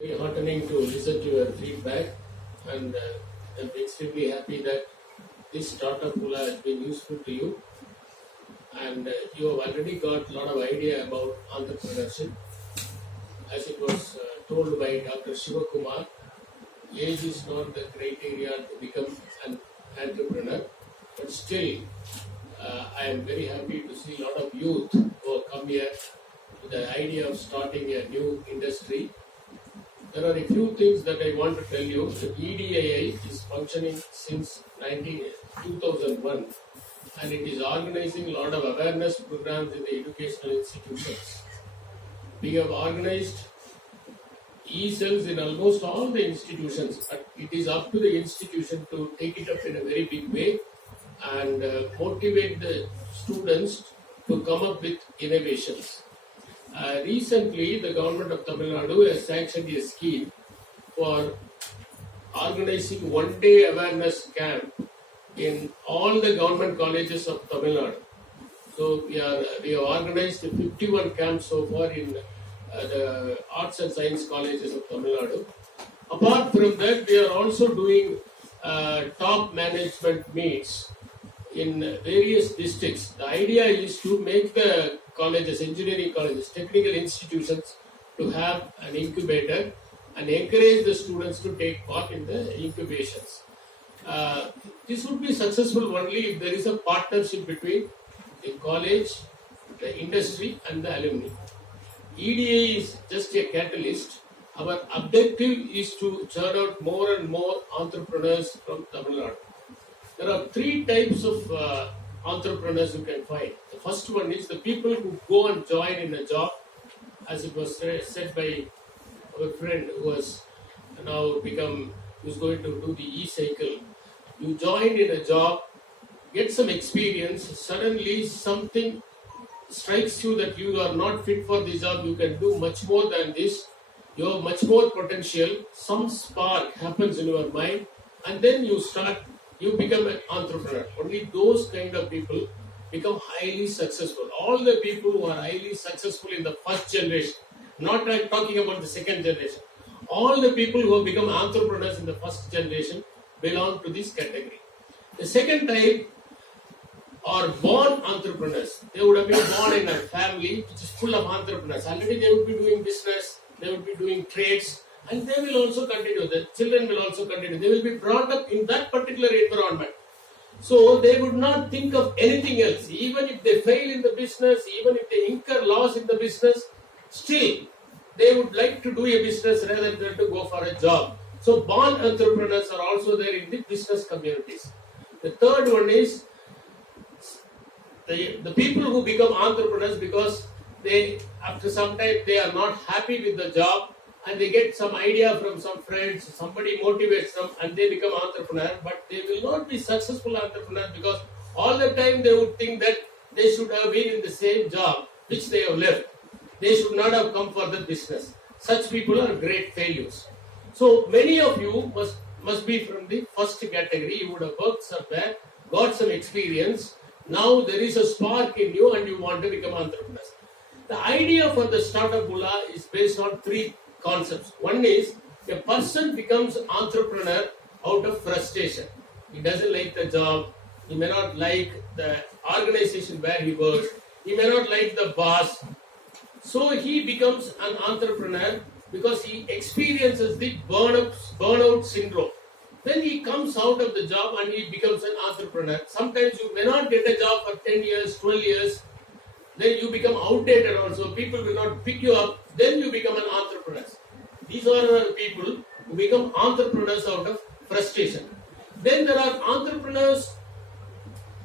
Very heartening to listen to your feedback, and I'm extremely happy that this startup Pula has been useful to you, and you have already got a lot of idea about entrepreneurship. As it was told by Dr. Shivakumar, age is not the criteria to become an entrepreneur, but still, I am very happy to see a lot of youth who have come here with the idea of starting a new industry. There are a few things that I want to tell you. The EDII is functioning since 2001, and it is organizing a lot of awareness programs in the educational institutions. We have organized e-cells in almost all the institutions, but it is up to the institution to take it up in a very big way and motivate the students to come up with innovations. Recently, the government of Tamil Nadu has sanctioned a scheme for organizing one-day awareness camp in all the government colleges of Tamil Nadu. So we have organized 51 camps so far in the arts and science colleges of Tamil Nadu. Apart from that, we are also doing top management meets in various districts. The idea is to make the colleges, engineering colleges, technical institutions to have an incubator and encourage the students to take part in the incubations. This would be successful only if there is a partnership between the college, the industry and the alumni. EDA is just a catalyst. Our objective is to churn out more and more entrepreneurs from Tamil Nadu. There are three types of entrepreneurs you can find. The first one is the people who go and join in a job, as it was said by our friend who has now who's going to do the e-cycle. You join in a job, get some experience, suddenly something strikes you that you are not fit for this job, you can do much more than this, you have much more potential, some spark happens in your mind, and then you become an entrepreneur. Only those kind of people become highly successful. All the people who are highly successful in the first generation, not like talking about the second generation, all the people who have become entrepreneurs in the first generation belong to this category. The second type are born entrepreneurs. They would have been born in a family which is full of entrepreneurs. Already they would be doing business, they would be doing trades, and they will also continue. The children will also continue. They will be brought up in that particular environment. So they would not think of anything else. Even if they fail in the business, even if they incur loss in the business, still they would like to do a business rather than to go for a job. So born entrepreneurs are also there in the business communities. The third one is the people who become entrepreneurs because after some time they are not happy with the job and they get some idea from some friends, somebody motivates them and they become entrepreneur, but they will not be successful entrepreneurs because all the time they would think that they should have been in the same job which they have left. They should not have come for the business. Such people are great failures. So many of you must be from the first category. You would have worked somewhere, got some experience. Now there is a spark in you and you want to become entrepreneurs. The idea for the startup Bula is based on three concepts. One is a person becomes entrepreneur out of frustration. He doesn't like the job. He may not like the organization where he works. He may not like the boss. So he becomes an entrepreneur because he experiences the burnout syndrome. Then he comes out of the job and he becomes an entrepreneur. Sometimes you may not get a job for 10 years, 12 years. Then you become outdated also. People will not pick you up. Then you become an entrepreneur. These are the people who become entrepreneurs out of frustration. Then there are entrepreneurs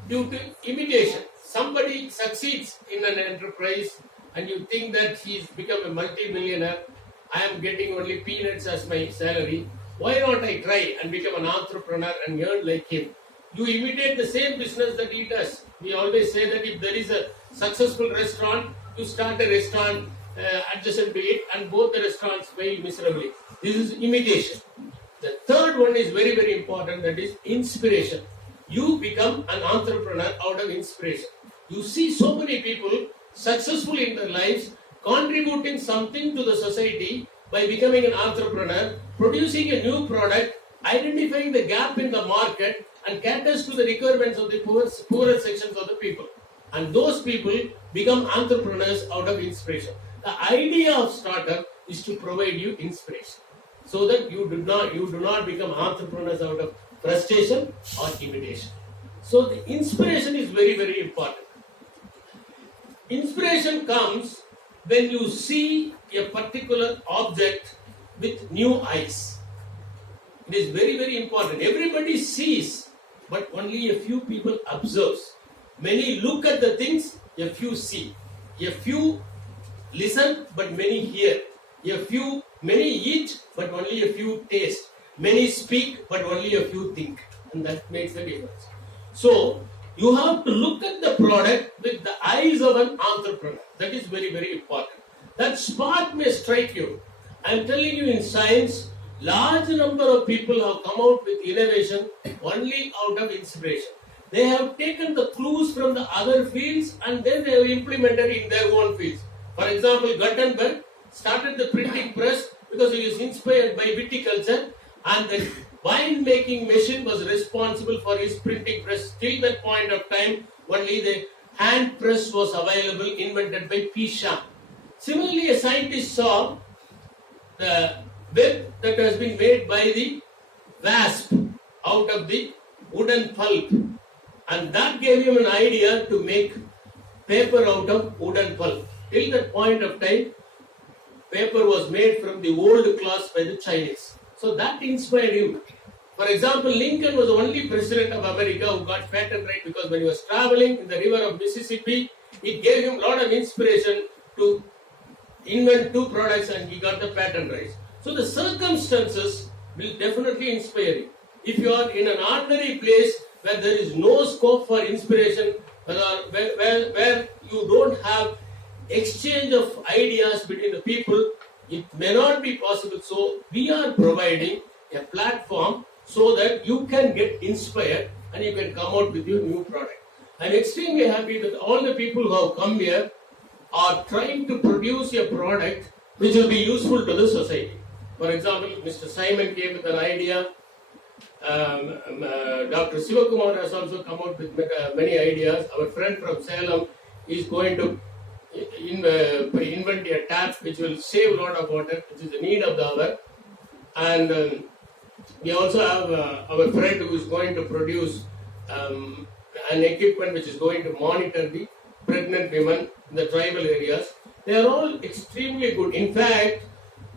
due to imitation. Somebody succeeds in an enterprise and you think that he's become a multi-millionaire. I am getting only peanuts as my salary. Why not I try and become an entrepreneur and earn like him? You imitate the same business that he does. We always say that if there is a successful restaurant, you start a restaurant adjacent to it and both the restaurants fail miserably. This is imitation. The third one is very, very important, that is inspiration. You become an entrepreneur out of inspiration. You see so many people successful in their lives, contributing something to the society by becoming an entrepreneur, producing a new product, identifying the gap in the market, and caters to the requirements of the poorer sections of the people. And those people become entrepreneurs out of inspiration. The idea of startup is to provide you inspiration, so that you do not become entrepreneurs out of frustration or imitation. So the inspiration is very, very important. Inspiration comes when you see a particular object with new eyes. It is very, very important. Everybody sees, but only a few people observes. Many look at the things, a few see. A few listen, but many hear. Many eat, but only a few taste. Many speak, but only a few think. And that makes a difference. So, you have to look at the product with the eyes of an entrepreneur. That is very, very important. That spark may strike you. I am telling you, in science, large number of people have come out with innovation only out of inspiration. They have taken the clues from the other fields and then they have implemented in their own fields. For example, Gutenberg started the printing press because he was inspired by viticulture, and the wine making machine was responsible for his printing press. Till that point of time, only the hand press was available, invented by Pichat. Similarly, a scientist saw the web that has been made by the wasp out of the wooden pulp, and that gave him an idea to make paper out of wooden pulp. Till that point of time, paper was made from the old cloth by the Chinese. So that inspired him. For example, Lincoln was the only president of America who got patent right because when he was traveling in the river of Mississippi, it gave him a lot of inspiration to invent two products and he got the patent rights. So the circumstances will definitely inspire you. If you are in an ordinary place where there is no scope for inspiration, where you don't have exchange of ideas between the people, it may not be possible. So we are providing a platform so that you can get inspired and you can come out with your new product. I'm extremely happy that all the people who have come here are trying to produce a product which will be useful to the society. For example, Mr. Simon came with an idea. Dr. Sivakumar has also come out with many ideas. Our friend from Salem is going to invent a tap which will save a lot of water, which is the need of the hour. And we also have our friend who is going to produce an equipment which is going to monitor the pregnant women in the tribal areas. They are all extremely good. In fact,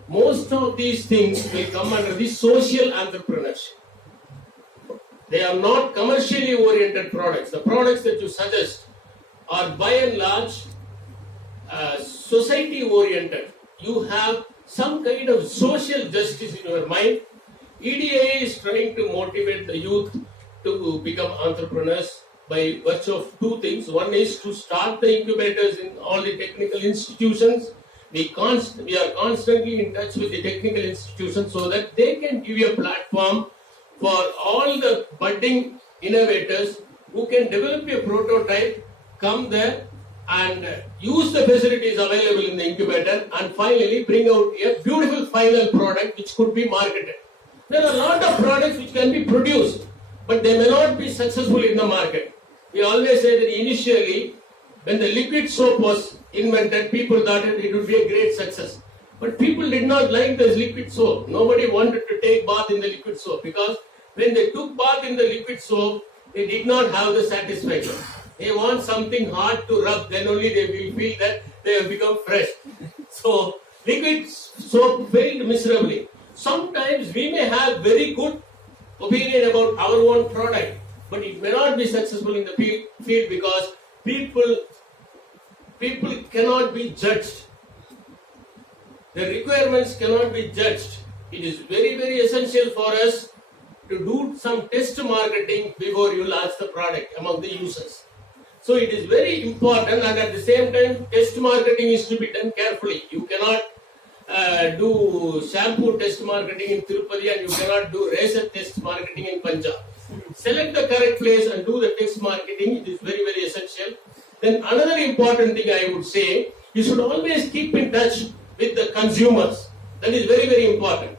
most of these things will come under the social entrepreneurship. They are not commercially oriented products. The products that you suggest are by and large society oriented. You have some kind of social justice in your mind. EDA is trying to motivate the youth to become entrepreneurs by virtue of two things. One is to start the incubators in all the technical institutions. We are constantly in touch with the technical institutions so that they can give you a platform for all the budding innovators who can develop a prototype, come there and use the facilities available in the incubator and finally bring out a beautiful final product which could be marketed. There are a lot of products which can be produced, but they may not be successful in the market. We always say that initially, when the liquid soap was invented, people thought it would be a great success. But people did not like the liquid soap. Nobody wanted to take bath in the liquid soap because when they took bath in the liquid soap, they did not have the satisfaction. They want something hard to rub, then only they will feel that they have become fresh. So, liquid soap failed miserably. Sometimes we may have very good opinion about our own product, but it may not be successful in the field because people cannot be judged. The requirements cannot be judged. It is very, very essential for us to do some test marketing before you launch the product among the users. So it is very important, and at the same time, test marketing is to be done carefully. You cannot do shampoo test marketing in Tirupati and you cannot do razor test marketing in Punjab. Select the correct place and do the test marketing. It is very, very essential. Then another important thing I would say, you should always keep in touch with the consumers. and is very, very important.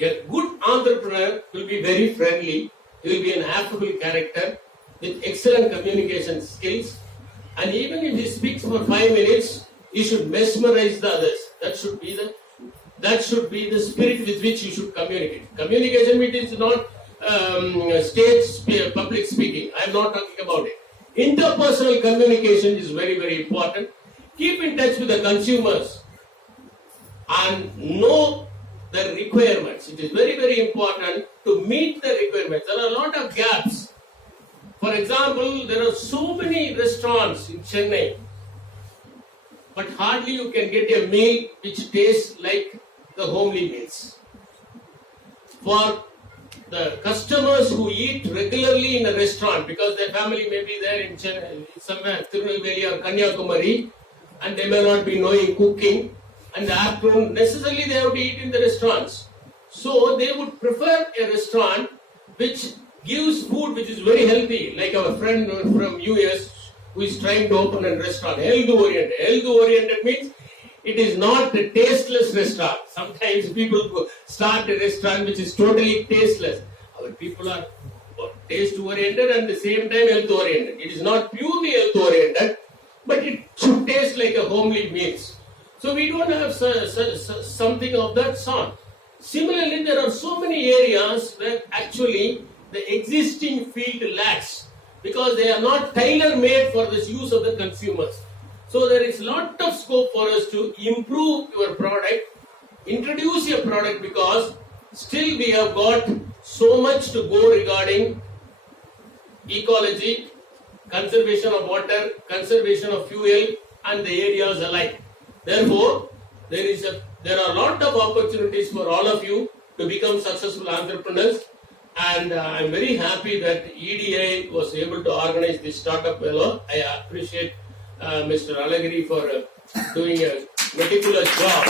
A good entrepreneur will be very friendly. He will be an affable character with excellent communication skills. And even if he speaks for 5 minutes, he should mesmerize the others. That should be the spirit with which you should communicate. Communication is not public speaking. I am not talking about it. Interpersonal communication is very, very important. Keep in touch with the consumers and know the requirements. It is very, very important to meet the requirements. There are a lot of gaps. For example, there are so many restaurants in Chennai, but hardly you can get a meal which tastes like the homely meals. For the customers who eat regularly in a restaurant, because their family may be there in Chennai, somewhere Tirunelveli or Kanyakumari, and they may not be knowing cooking, and the afternoon necessarily they have to eat in the restaurants. So they would prefer a restaurant which gives food which is very healthy, like our friend from U.S. who is trying to open a restaurant, health oriented. Health oriented means it is not a tasteless restaurant. Sometimes people start a restaurant which is totally tasteless. Our people are taste oriented and at the same time health oriented. It is not purely health oriented, but it should taste like a homely meals. So we don't have something of that sort. Similarly, there are so many areas where actually the existing field lacks because they are not tailor-made for this use of the consumers. So there is a lot of scope for us to improve your product, introduce your product, because still we have got so much to go regarding ecology, conservation of water, conservation of fuel, and the areas alike. Therefore, there are a lot of opportunities for all of you to become successful entrepreneurs, and I am very happy that EDI was able to organize this startup fellow. I appreciate Mr. Alagiri for doing a meticulous job.